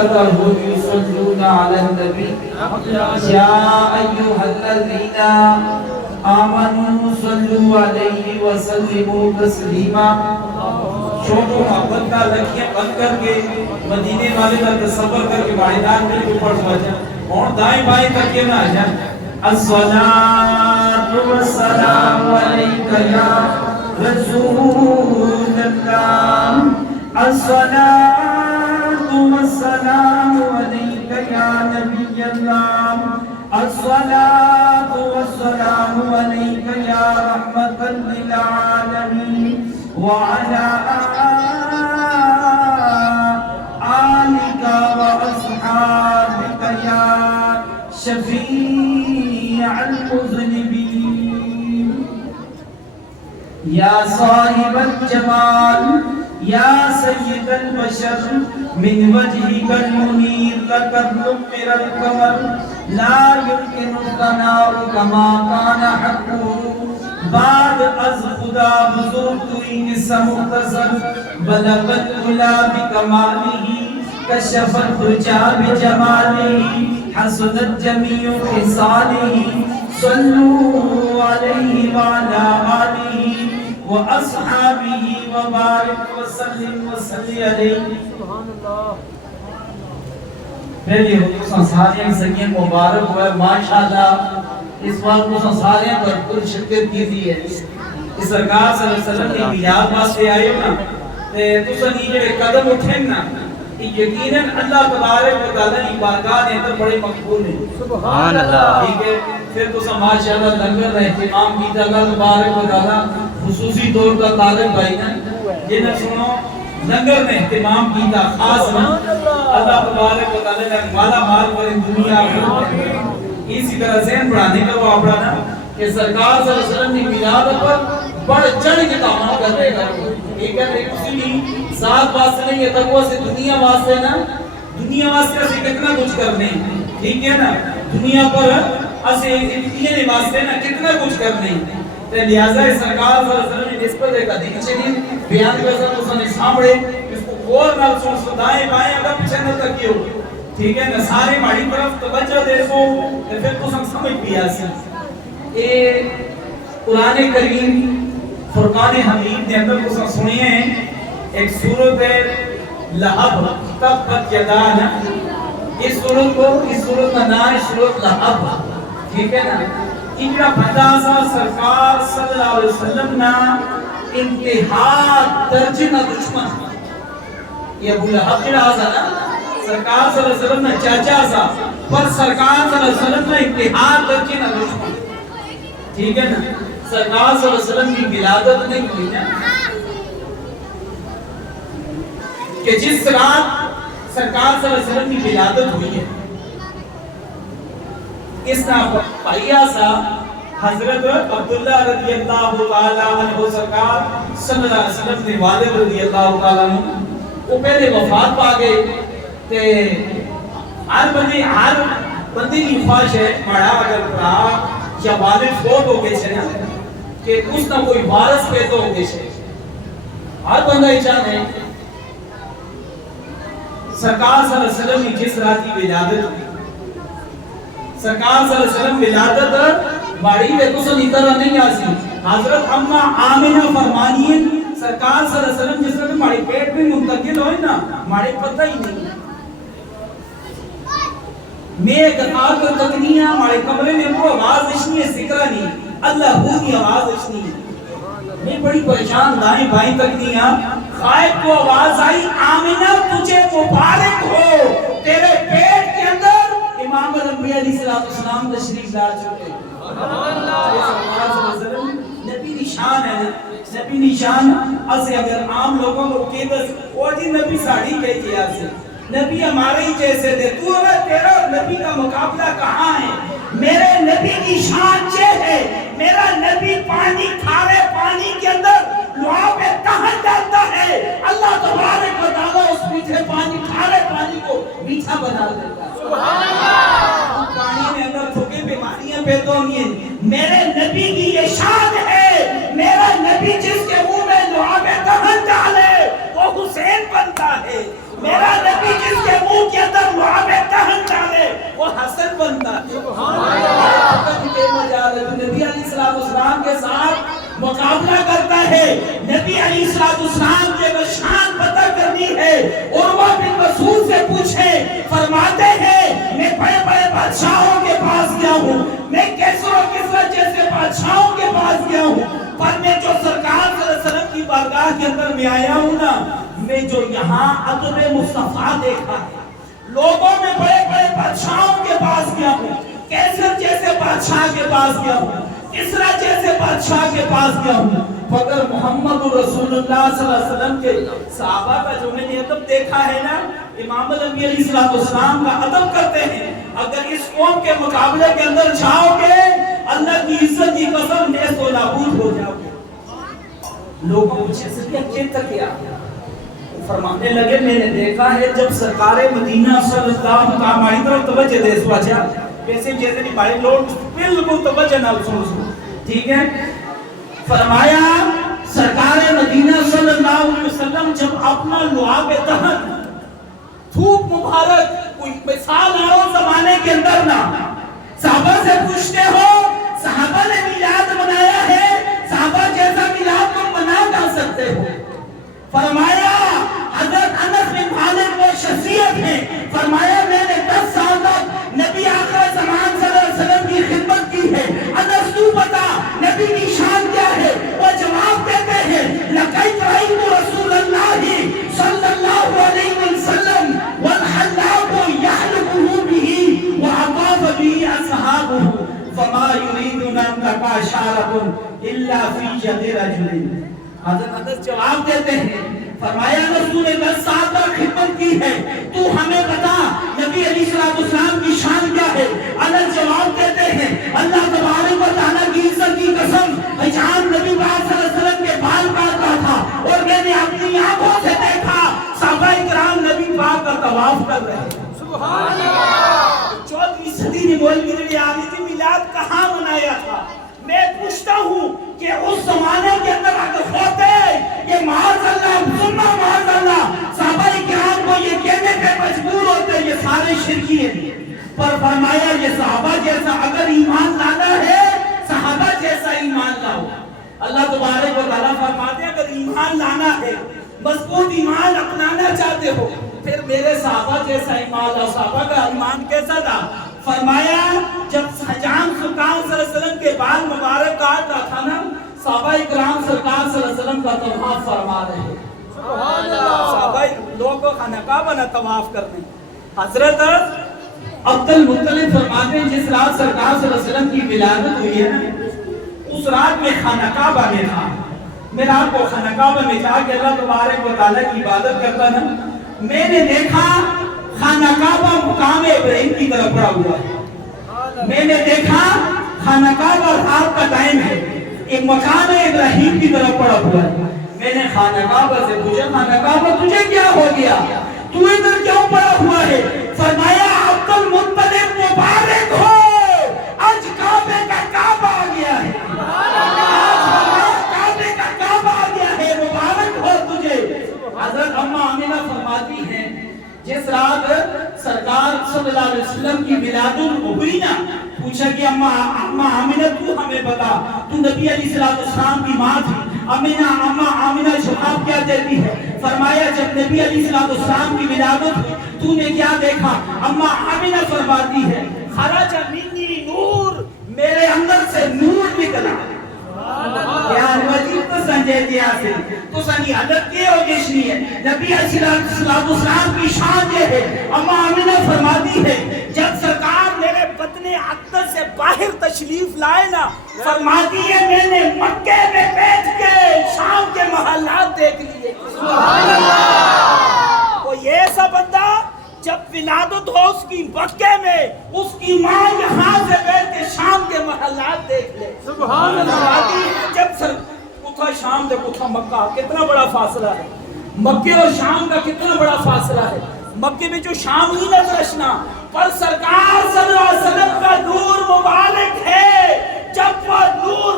وملائكته يصلون على النبي يا أيها الذين آمنوا صلوا عليه وسلموا تسليما. شوق و محبت کا لکھیاں بند کر کے مدینے والے کا تصور کر کے باعدان مل کے پڑھ ہوا جائے اور دائیں بائیں تک یہ نہ آ جائے. الصلاة والسلام علیکہ یا رسول اللہ. الصلاة والسلام علیکہ یا نبی اللہ. الصلاة والسلام علیکہ یا رحمت للعالمین وعلى آلك وأصحابك يا شفيع المذنبين. يا صاحب الجمال يا سيد البشر من وجهك المنير لك النمر القمر لا يمكن الثناء كما كان حقه بعد از خدا بزرگ توی نسا مختصر بلغت اولا بکمالی کشفت خجا بجمالی حسنت جمیع خصالی صلو علیہ وعلا آلہ واصحابہ وبارک وسلم وصلی علیہ. پہلے حضور ساریاں سنگیں مبارک ہوئے ماشاءاللہ. اس بات کو سارے بھرپور شرکت کی تھی ہے. اس سرکار صلی اللہ علیہ وسلم کی میلاد واسطے آئے ہو نا تے تساں یہ جڑے قدم اٹھن نا یقیناً اللہ تبارک و تعالی کی بارگاہ دے اندر بڑے مقبول ہیں. سبحان اللہ. ٹھیک ہے. پھر تساں ماشاءاللہ لنگر کا اہتمام کیتا. اللہ تبارک و تعالی خصوصی طور پر طالب بھائی نے جنہیں سنو لنگر میں اہتمام کیتا خاص نا اللہ تبارک و تعالی نے مالا مال پر دنیا میں اسی طرح ذہن بڑھانے کا وہ پڑھانا کہ سرکار صلی اللہ علیہ وسلم نے میلاد پر بڑھ چڑھ کے کام کر رہے ہیں. ایک ہے اسی لیے ساتھ واسطے نہیں ہے تقوی سے دنیا واسطے نا دنیا واسطے سے کتنا کچھ کرنے. ٹھیک ہے نا. دنیا پر اسے یہ واسطے نا کتنا کچھ کرنے. تے لہذا سرکار صلی اللہ علیہ وسلم نے اس پر ایک حدیث چلی بیان کر سکتا اس نے سامنے اس کو غور نال سن دائیں بائیں اگر پیچھے نہ تکیو. ٹھیک ہے نا. سارے ماڑی طرف توجہ دے سو پھر تو سمجھ پیا سی. اے قرآن کریم فرقان حمید نے اندر کو سنیے ہیں ایک سورت ہے لہب تبت یدا نا. اس سورت کا نام ہے سورت لہب. ٹھیک ہے نا. انجا بندازہ سرکار صلی اللہ علیہ وسلم نا انتہا درجہ نا دشمن. یہ ابو لہب جڑا آزا نا سرکار صلی اللہ علیہ وسلم نے چاچا سا پر سرکار صلی اللہ علیہ وسلم نے اتحاد درجے نہ دشمن. ٹھیک ہے نا. سرکار صلی اللہ علیہ وسلم کی ولادت نہیں ہوئی نا کہ جس رات سرکار صلی اللہ علیہ وسلم کی ولادت ہوئی ہے اس کا بھائیا سا حضرت عبداللہ رضی اللہ تعالیٰ عنہ سرکار صلی اللہ علیہ وسلم نے والد رضی اللہ تعالیٰ عنہ وہ پہلے وفات پا گئے. تے ہر بندے کی خواہش ہے بڑا اگر برا یا والد فوت ہو گئے چھے نا کہ اس نہ کوئی وارث پیدا ہو گئے چھے. ہر بندہ ہی چاہتے ہیں سرکار صلی اللہ علیہ وسلم کی جس رات کی ولادت ہوئی سرکار صلی اللہ علیہ وسلم ولادت بڑی میں تو سنی طرح نہیں آسی. حضرت اماں آمنہ فرمانی ہے سرکار صلی اللہ علیہ وسلم جس وقت ہمارے پیٹ میں منتقل ہوئے نا ہمارے پتہ ہی نہیں میں ایک آگ تکنی ہے ہمارے کمرے میں وہ آواز اشنی ہے ذکرہ نہیں اللہ ہو کی آواز اشنی ہے. میں بڑی پریشان دائیں بائیں تکنی ہے خائب کو آواز آئی آمنہ تجھے مبارک ہو تیرے پیٹ کے اندر امام الانبیاء علیہ السلام تشریف لا چکے. نبی نشان ہے نبی نشان اسے اگر عام لوگوں کو کہتے وہ جی نبی ساڑھی کہے کیا سے نبی ہمارے ہی جیسے دے تو ہے تیرا نبی کا مقابلہ کہاں ہے. میرے نبی کی شان یہ ہے میرا نبی پانی کھارے پانی کے اندر لوہا پہ کہاں جاتا ہے اللہ تبارک و تعالیٰ اس میٹھے پانی کھارے پانی کو میٹھا بنا دیتا ہے. سبحان اللہ. پانی میں اگر تھوکے بیماریاں پیدا ہونی ہیں میرے نبی کی یہ شان ہے میرا نبی جس کے منہ میں لوہا پہ کہاں ڈالے وہ حسین بنتا ہے. میرا نبی جس کے منہ کے اندر بادشاہوں کے پاس گیا ہوں، پر میں جو سرکار صلی اللہ علیہ وسلم کی بارگاہ کے اندر میں آیا ہوں نا، میں جو یہاں ادب مصطفیٰ دیکھا ہے، لوگوں میں بڑے بڑے بادشاہوں کے پاس گیا ہوں، کیسر جیسے بادشاہ کے پاس گیا ہوں، کسرا جیسے بادشاہ کے پاس گیا ہوں، مگر محمد رسول اللہ صلی اللہ علیہ وسلم کے صحابہ کا جو میں نے ادب دیکھا ہے نا، امام الانبیاء علیہ السلام کا ادب کرتے ہیں، اگر اس قوم کے مقابلے کے اندر جاؤ گے اللہ کی عزت کی قسم نیست و نابود ہو جاؤ گے۔ لوگوں مجھے سے کہتا کیا فرمانے لگے، میں نے دیکھا ہے جب سرکار مدینہ صلی اللہ علیہ وسلم توجہ دے سواجہ ویسے جیسے نہیں بھائی لوگ بالکل توجہ نہ سنو، ٹھیک ہے؟ فرمایا سرکار مدینہ صلی اللہ علیہ وسلم جب اپنا لعاب دہن تھوک مبارک کوئی مثال آؤ زمانے کے اندر نہ، صحابہ سے پوچھتے ہو صحابہ نے میلاد منایا ہے، صحابہ جیسا میلاد تم منا نہ سکتے ہو۔ فرمایا حضرت انس بن مالک وہ شخصیت ہے، فرمایا میں نے 10 سال تک نبی آخر زمان صلی اللہ علیہ وسلم کی خدمت کی ہے، انس تو بتا نبی کی شان کیا ہے؟ وہ جواب دیتے ہیں لقد رأیت رسول اللہ صلی اللہ علیہ وسلم والحلاق یحلقه به وعطاف به اصحابه فما يريدون ان تقع شعرة الا في يد رجل۔ حضرت انس جواب دیتے ہیں، فرمایا رسول نے 10 سال تک خدمت کی ہے، تو ہمیں بتا نبی علیہ السلام کی شان کیا ہے؟ انس جواب دیتے ہیں اللہ تبارک و تعالیٰ کی عزت کی قسم جان نبی پاک صلی اللہ علیہ وسلم کے بال کاٹ رہا تھا اور میں نے اپنی آنکھوں سے دیکھا صحابہ کرام نبی پاک کا طواف کر رہے ہیں۔ سبحان اللہ! 14ویں صدی میں مولوی نبی آگی تھی میلاد کہاں منایا تھا؟ میں پوچھتا ہوں کہ اس زمانے کے اندر اگر ہوتے یہ معاذ اللہ ثم معاذ اللہ صحابہ کرام کو یہ کہنے پہ مجبور ہوتے یہ سارے شرکی ہیں، پر فرمایا یہ صحابہ جیسا اگر ایمان لانا ہے صحابہ جیسا ایمان لاؤ۔ اللہ تبارک و تعالیٰ فرماتے ہیں اگر ایمان لانا ہے مضبوط ایمان اپنانا چاہتے ہو پھر میرے صحابہ جیسا ایمان لاؤ۔ صحابہ کا ایمان کیسا تھا؟ فرمایا جب جان سرکار صلی اللہ علیہ وسلم کے بال مبارک کاٹ رہا تھا نا، صحابہ اکرام سرکار صلی اللہ علیہ وسلم کا طواف فرما رہے ہیں۔ سبحان اللہ! صحابہ لوگ کو خانہ کعبہ نہ طواف کرنے۔ حضرت عبد المطلب فرماتے ہیں جس رات سرکار صلی اللہ علیہ وسلم کی ولادت ہوئی ہے نا، اس رات میں خانہ کعبہ میں تھا، میں رات کو خانہ کعبہ میں جا کے اللہ تبارک و تعالیٰ کی عبادت کرتا نا، میں نے دیکھا خانہ کعبہ مقام ابراہیم کی طرف پڑا ہوا ہے، میں نے دیکھا خانہ کعبہ رات کا ٹائم ہے ایک مقام ابراہیم کی طرف پڑا ہوا ہے۔ میں نے خانہ کعبہ سے پوچھا خانہ کعبہ تجھے کیا ہو گیا، تو ادھر کیوں پڑا ہوا ہے؟ فرمایا عبد المطلب مبارک ہو آج کعبے کا کعبہ آ گیا ہے، کعبے کا کعبہ آ گیا ہے، مبارک ہو تجھے۔ حضرت اماں آمینہ فرماتی ہیں جس رات سرکار صلی اللہ علیہ وسلم کی ولادت ہوئی نا، پوچھا کہ اماں آمینہ تو ہمیں بتا تو نبی علیہ السلام کی ماں تھی، اماں آمینہ جواب کیا دیتی ہے؟ فرمایا جب نبی علیہ السلام کی ولادت ہوئی تو نے کیا دیکھا؟ اماں آمینہ فرماتی ہے خرج منی نور، میرے اندر سے نور نکلا۔ یار وجید تو سنجے دیا سے تو سنی عدد کے ہو جشنی ہے نبی علیہ السلام کی شان یہ ہے۔ اماں آمینہ فرماتی ہے جب سرکار میرے بطن اقدس سے باہر تشریف لائے نا، فرماتی ہے میں نے مکے میں بیٹھ کے شام کے محلات دیکھ لیے۔ سبحان اللہ! وہ یہ ایسا بندہ جب ولادت ہو اس کی مکے میں، اس کی ماں یہاں سے بیٹھ کے شام کے محلات دیکھ لے۔ سبحان اللہ! جب سر کتھا شام دے کتھا مکہ کتنا بڑا فاصلہ ہے، مکے اور شام کا کتنا بڑا فاصلہ ہے، مکے میں جو شام ہی نہ درشنا پر سرکار صلی اللہ علیہ وسلم کا نور مبارک ہے، جب وہ نور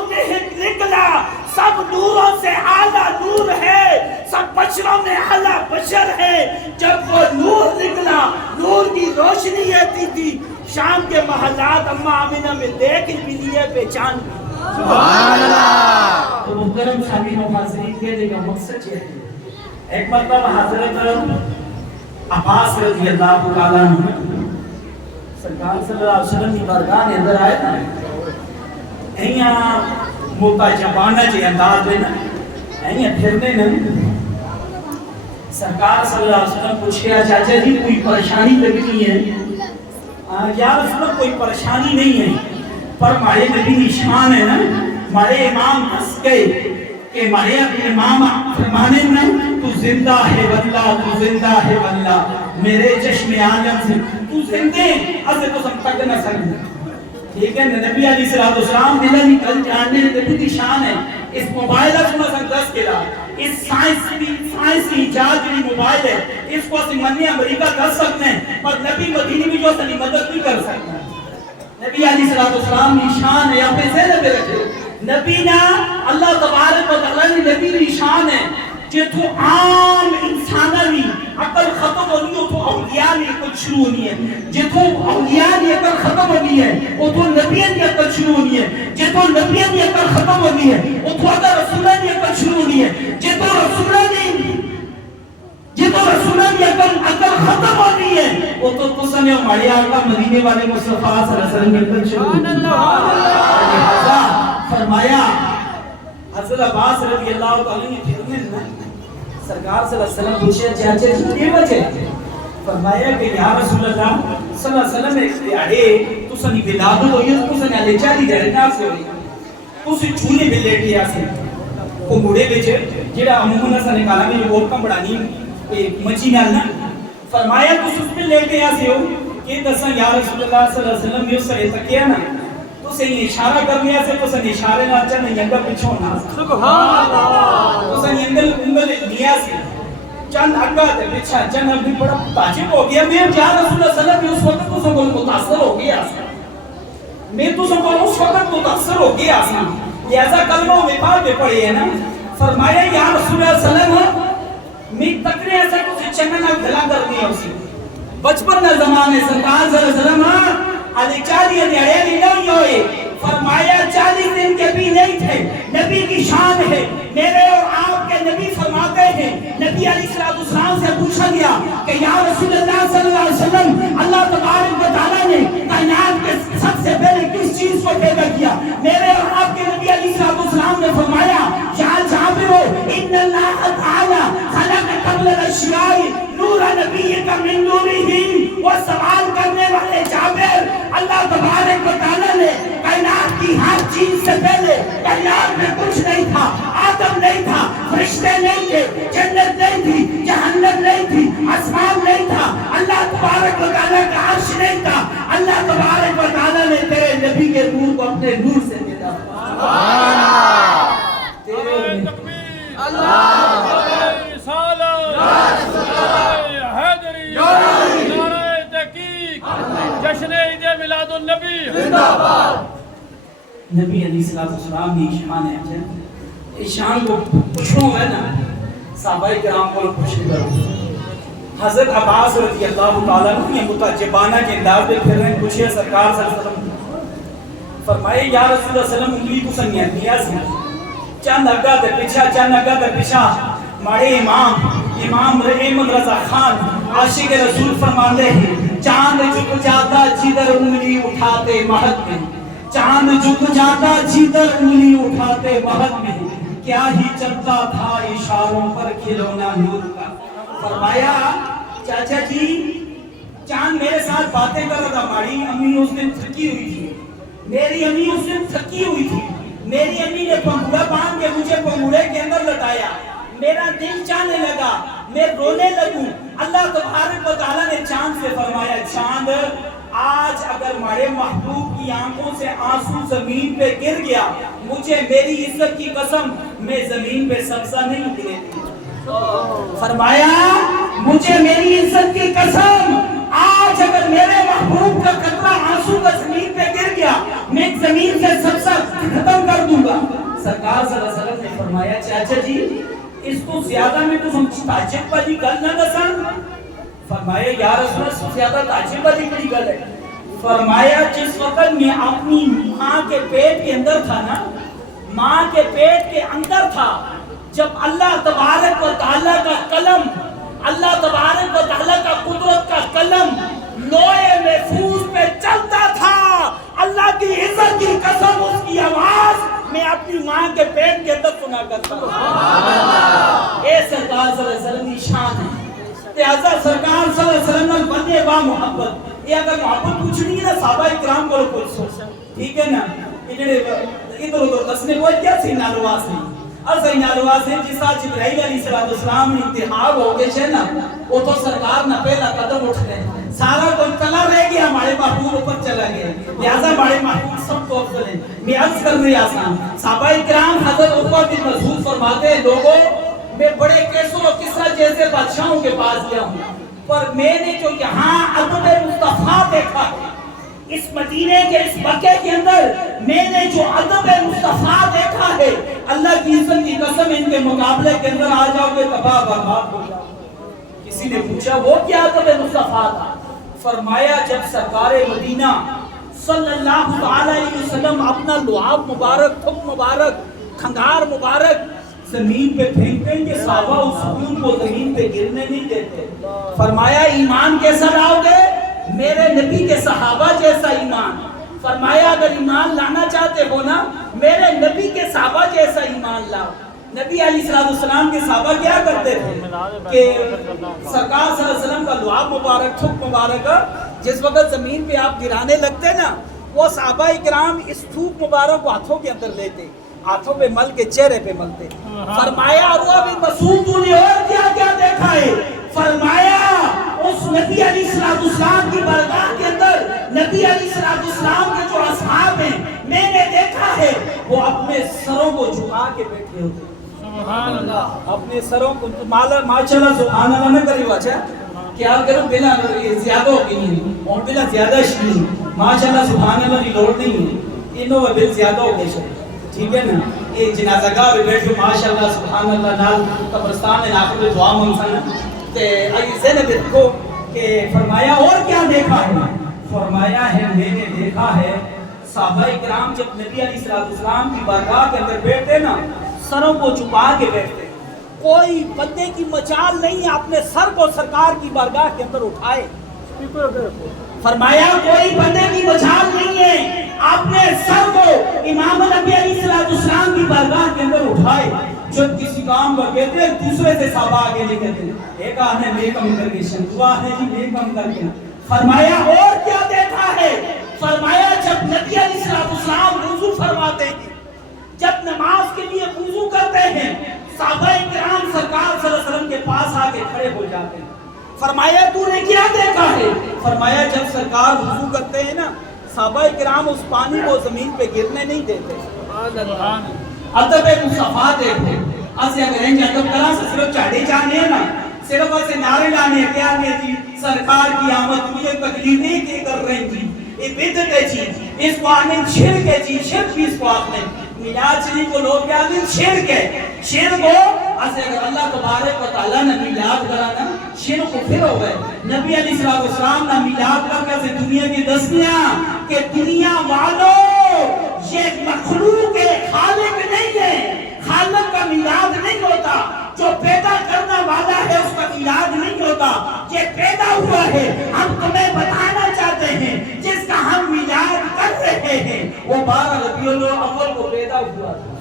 نکلا سب نوروں سے اعلیٰ نور ہے، سب بشروں میں اعلیٰ بشر ہے، جب وہ نور نکلا نور کی روشنی آتی تھی، شام کے محلات اماں آمینہ میں دیکھ بھی لیے پہچان بھی۔ سبحان اللہ! تو محترم سامعین و حاضرین کہنے کا مقصد یہ ہے، ایک مرتبہ حضرت عباس رضی اللہ تعالیٰ عنہ سرکار صلی اللہ علیہ وسلم کی بارگاہ میں اندر آئے تھے، ایاں موتا جبانہ جے انداز دینا ایاں پھرنے نا سرکار صلی اللہ علیہ وسلم پوچھیا چاچا جی کوئی پریشانی لگنی ہے؟ یا رسول اللہ کوئی پریشانی نہیں ہے، پر ہمارے نبی نشان ہے نا، ہمارے امام ہنس گئے کہ ہمارے امام فرمانے نا تو زندہ ہے واللہ، تو زندہ ہے واللہ، میرے چشم عالم سے تو زندے اسے تو سب تک نہ سکتے. ٹھیک ہے، نبی علیہ السلام دلہ نکل جاننے نبی کی شان ہے. اس موبائل اپنا سن 10 کلا اس سائنس کی ایجاد جو موبائل ہے اس کو اسی منی امریکہ کر سکتے ہیں، پر نبی مدینی بھی جو اسی مدد نہیں کر سکتا. نبی علیہ السلام کی شان ہے، اپنے ذہن پہ رکھے. نبی نا اللہ تبارک و تعالی نے نبی کی شان ہے جتو عام انسانہ بھی عقل ختم ہونی ہے تو اولیاء نے عقل شروع ہونی ہے، جتو اولیاء نے عقل ختم ہونی ہے وہ تو نبیان نے عقل شروع ہونی ہے، جتو نبیان نے عقل ختم ہونی ہے وہ تو اگر رسولہ نے عقل شروع ہونی ہے، جتو رسولہ نے عقل ختم ہونی ہے وہ تو تسنے ہمارے آقا مدینے والے مصطفیٰ صلی اللہ علیہ وسلم نے عقل شروع ہونی ہے. لہذا فرمایا حضرت عباس رضی اللہ تعالیٰ نے پھرنے سرکار صلی اللہ علیہ وسلم پوچھے چاچے جی یہ وجہ فرمایا کہ یا رسول اللہ صلی اللہ علیہ وسلم ایک دیاڑے تو سنی بلادت ہوئی ہے تو سنی علی چالی جڑنا سے ہوئی تو سی چونے بھی لیٹی آسے وہ مڑے بیچے جڑا عموماً سنے کالا میں جو کم بڑھانی مچی نالنا فرمایا تو اس میں لیٹے آسے ہو کہ دسا یا رسول اللہ صلی اللہ علیہ وسلم یہ سرے تکیا نا تو سے اشارہ کرنے سے تو سے اشارے نہ اچھا نہیں ینگا پچھو نا سبحان اللہ تو سے ینگل نیا سے چند اگا تے پچھا چند ابھی بڑا تعجب ہو گیا. میں یا رسول اللہ صلی اللہ علیہ وسلم اس وقت تو سے متاثر ہو گیا میں تو سے اس وقت متاثر ہو گیا لہذا کلمہ میں پاک میں پڑھی ہے نا فرمایا یا رسول اللہ صلی اللہ علیہ وسلم میں تکرے ایسا کچھ چننا گھلا کرنی ہے اسی بچپن نہ زمانے سرکار صلی اللہ علیہ وسلم علی 40 دیڑے نہیں ہوئے فرمایا 40 دن کے بھی نہیں تھے. نبی کی شان ہے میرے اور آپ کے نبی فرماتے ہیں نبی علیہ السلام سے پوچھا گیا کہ یا رسول اللہ صلی اللہ علیہ وسلم اللہ تبارک و تعالیٰ نے کائنات کے سب سے پہلے کس چیز کو پیدا کیا؟ میرے اور آپ کے نبی علیہ السلام نے فرمایا یا جابر ان اللہ تعالی خلق قبل الاشیاء نور نبی کا من نوره. وہ سوال کرنے والے جابر اللہ تبارک و تعالیٰ نے کائنات کی ہر چیز سے پہلے کائنات میں کچھ نہیں تھا، آدم نہیں تھا، فرشتے نہیں تھے، جنت نہیں تھی، جہنم نہیں تھی، آسمان نہیں تھا، اللہ تبارک و تعالیٰ کا عرش نہیں تھا. اللہ تبارک و تعالیٰ نے تیرے نبی کے نور کو اپنے نور سے پیدا کیا. تیرے تکبیر اللہ جشن عید میلاد النبی زندہ باد. نبی علیہ السلام کی شان ہے اس شان کو پوچھو ہے نا صحابہ کرام کو پوچھ کرو. حضرت عباس رضی اللہ تعالیٰ عنہ یہ متعجبانہ کے انداز میں پھر رہے پوچھے سرکار صلی اللہ علیہ وسلم فرمائے یا رسول اللہ صلی اللہ علیہ وسلم انگلی کو سنیت نیا سی چند اگا در پیچھا چند اگا در پیچھا ہمارے امام احمد رضا خان عاشق رسول فرماتے ہیں چاند جھک جاتا جدھر انگلی اٹھاتے مہد میں، چاند جھک جاتا جدھر انگلی اٹھاتے مہد میں، کیا ہی چلتا تھا اشاروں پر کھلونا نور کا. فرمایا چاچا جی چاند میرے ساتھ باتیں کر رہا تھا، ہماری امی اس دن تھکی ہوئی تھی، میری امی اس دن تھکی ہوئی تھی، میری امی نے پنگوڑا باندھ کے مجھے پنگوڑے کے اندر لٹایا، میرا دل چاہنے لگا میں رونے لگوں. اللہ تبارک و تعالیٰ نے چاند سے فرمایا چاند آج اگر ہمارے محبوب کی آنکھوں سے آنسو زمین پہ گر گیا مجھے میری عزت کی قسم میں زمین پہ سبزہ نہیں گرے. فرمایا مجھے میری عزت کی قسم آج اگر میرے محبوب کا قطرہ آنسو کا زمین پہ گر گیا میں زمین سے سبزہ ختم کر دوں گا. سرکار صلی اللہ علیہ وسلم نے فرمایا چاچا جی اس کو زیادہ میں تو ہم تعجب والی گل نہ دساں. فرمایا یا رسول اللہ سے زیادہ تعجب والی کڑی گل ہے. فرمایا جس وقت میں اپنی ماں کے پیٹ کے اندر تھا نا، ماں کے پیٹ کے اندر تھا، جب اللہ تبارک و تعالیٰ کا قلم، اللہ تبارک و تعالیٰ کا قدرت کا قلم لوہے محفوظ پہ چلتا تھا، اللہ کی عزت کی قسم اس کی آواز ماں کے پیٹ کے اندر سنا کرتا تھا۔ اے سرکار صلی اللہ علیہ وسلم کی شان ہے۔ لہذا سرکار صلی اللہ علیہ وسلم نے بندے با محبت، یہ اگر محبت پوچھنی ہے نا صحابہ اکرام کو پوچھو، ٹھیک ہے نا؟ ادھر ادھر دسنے کوئی کیا سی نالواز نہیں، اور سی نالواز ہے جس آج جبرائیل علیہ السلام انتحاب ہو گئے چھے نا، وہ تو سرکار نہ پہلا قدم اٹھ گئے، سارا کوئی کلا رہ گیا، ہمارے محبوب اوپر چلا گیا، لہذا ہمارے محبوب سب کو افضل ہیں۔ میں عرض کر رہی آسان، صحابہ اکرام حضرت عقبہ بن مسعود فرماتے ہیں لوگوں میں بڑے کیسوں اور کسرا جیسے بادشاہوں کے پاس گیا ہوں، پر میں نے جو یہاں ادب مصطفیٰ دیکھا ہے، اس مدینے کے اس مکے کے اندر میں نے جو ادب مصطفیٰ دیکھا ہے، اللہ کی عزت کی قسم ان کے مقابلے کے اندر آ جاؤ گے تباہ برباد ہو جاؤ۔ کسی نے پوچھا وہ کیا ادب مصطفیٰ تھا؟ فرمایا جب سرکار مدینہ صلی اللہ علیہ وسلم اپنا لعاب مبارک، تھک مبارک، کھنگار مبارک زمین پہ پھینکتے ہیں کہ صحابہ اس خون کو زمین پہ گرنے نہیں دیتے۔ فرمایا ایمان کیسا لاؤ گے؟ میرے نبی کے صحابہ جیسا ایمان۔ فرمایا اگر ایمان لانا چاہتے ہو نا میرے نبی کے صحابہ جیسا ایمان لاؤ۔ نبی علیہ السلام کے صحابہ کیا کرتے تھے کہ سرکار صلی اللہ علیہ وسلم کا لعاب مبارک، تھوک مبارک جس وقت زمین پہ آپ گرانے لگتے نا، وہ صحابہ اکرام اس تھوک مبارک کو ہاتھوں کے اندر لیتے، ہاتھوں پہ مل کے چہرے پہ ملتے۔ فرمایا عروہ بن مسعود تو نے اور کیا کیا دیکھا ہے؟ فرمایا اس نبی علیہ السلام کی بارگاہ کے اندر نبی علیہ السلام کے جو اصحاب ہیں میں نے دیکھا ہے وہ اپنے سروں کو جھکا کے بیٹھے ہوتے، سبحان اللہ، اپنے سروں کو ماشاءاللہ سبحان اللہ نہ کری واچا کیا کرو بلا زیادہ ہو گئی اور بلا زیادہ شنی ماشاءاللہ سبحان اللہ کی لوڑ نہیں ہے، انہوں نے بل زیادہ ہو گئے، ٹھیک ہے نا؟ یہ جنازہ گاہ بھی بیٹھو ماشاءاللہ سبحان اللہ نال قبرستان میں آخر میں دعا منسانا تے آئیے زینب دیکھو کہ فرمایا اور کیا دیکھا ہے؟ فرمایا ہے میں نے دیکھا ہے صحابہ اکرام جب نبی علیہ السلام کی بارگاہ کے اندر بیٹھتے نا سروں کو چھپا کے بیٹھتے، کوئی بندے کی مجال نہیں اپنے سر کو سرکار کی بارگاہ کے اندر اٹھائے۔ فرمایا کوئی بندے کی مجال نہیں ہے اپنے سر کو امام نبی علیہ السلام کی بارگاہ کے اندر اٹھائے۔ جب کسی کام کا کہتے ہیں دوسرے سے صحابہ آگے نہیں کہتے، ایک آنے میں کم کر کے شن دعا ہے جی میں کم کر کے۔ فرمایا اور کیا دیکھا ہے؟ فرمایا جب نبی علیہ السلام وضو فرماتے ہیں، جب نماز کے لیے وضو کرتے ہیں، صحابہ کرام سرکار صلی اللہ علیہ وسلم کے پاس آ کے کھڑے ہو جاتے ہیں۔ فرمایا تو نے کیا دیکھا ہے؟ فرمایا جب سرکار وضو کرتے ہیں نا صحابہ کرام اس پانی کو زمین پہ گرنے نہیں دیتے۔ ادب مصطفیٰ دیکھتے اسے اگر انج ادب کرا سے صرف چاڑے جانے ہیں نا، صرف اسے نعرے لانے ہیں کیا نہیں جی سرکار کی آمد مجھے تکلیفیں کی کر رہی تھی، یہ بدعت ہے جی، اس کو آنے شرک ہے جی، شرک بھی اس کو آپ نے میلاد شریف کو لوگ کیا آنے شرک ہے، شرک ہو اسے اگر اللہ تبارک و تعالیٰ نے میلاد کرانا شرک کو پھر ہو گئے۔ نبی علیہ السلام نے میلاد کر کے دنیا کی دستیاں کہ دنیا والوں یہ مخلوق خالق نہیں ہے، خالق کا میلاد نہیں ہوتا، جو پیدا کرنا والا ہے اس کا میلاد نہیں ہوتا، یہ پیدا ہوا ہے۔ ہم تمہیں بتانا چاہتے ہیں جس کا ہم میلاد کر رہے ہیں وہ 12 ربیع الاول کو پیدا ہوا تھا۔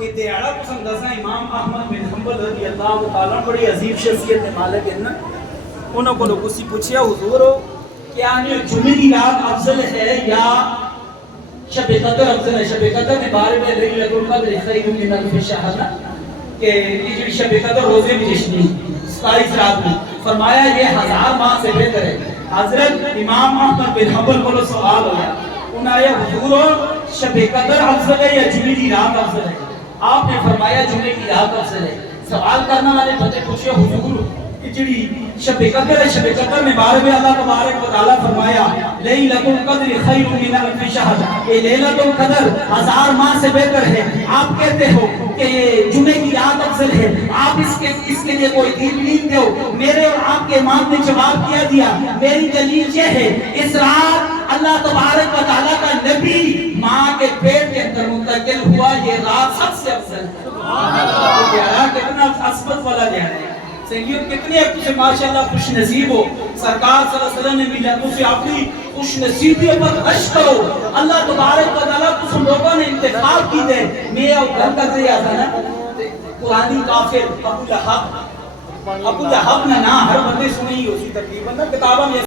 یہ دیارہ پسند دسنا امام احمد بن حنبل رضی اللہ تعالیٰ بڑی عظیم شخصیت مالک ہے نا، انہوں کو لوگ اسی پوچھیا حضور ہو کیا جمعہ کی رات افضل ہے یا شب قدر افضل ہے؟ شب قدر کے بارے میں لیلۃ القدر خیر من الف شہر کہ یہ جو شب قدر روزے میں جشنی 27 رات میں، فرمایا یہ 1000 ماہ سے بہتر ہے۔ حضرت امام احمد بن حنبل کو سوال ہوا، انہوں نے حضور شب قدر افضل ہے یا جمعہ کی رات افضل ہے؟ آپ نے فرمایا جمعہ کی رات افضل ہے۔ سوال کرنے والے بندے پوچھے حضور جڑی شب قدر ہے، شب قدر میں بارے میں اللہ تبارک و تعالیٰ فرمایا لیلۃ القدر خیر من الف شہر، یہ لیلۃ القدر 1000 ماہ سے بہتر ہے۔ آپ کہتے ہو کہ یہ جمعے کی رات افضل ہے، آپ اس کے لیے کوئی دلیل دو۔ میرے اور آپ کے امام نے جواب کیا دیا، میری دلیل یہ ہے اس رات اللہ تبارک و تعالیٰ کا نبی ماں کے پیٹ کے اندر منتقل ہوا، یہ رات سب سے افضل ہے۔ سبحان اللہ، کتنا عصمت والا بیان ہے۔ سنگیوں کتنے اب تجھے ماشاءاللہ خوش نصیب ہو. سرکار صلی اللہ علیہ وسلم نے میلادوں سے اپنی خوش نصیبی پر حش کرو. اللہ تبارک و تعالیٰ کچھ لوگوں نے انتخاب کی دے میں او گھر کر رہا تھا نا قرآنی کافر ابو لہب نے نا ہر بندے سنی ہی اسی تقریباً نا کتابہ میں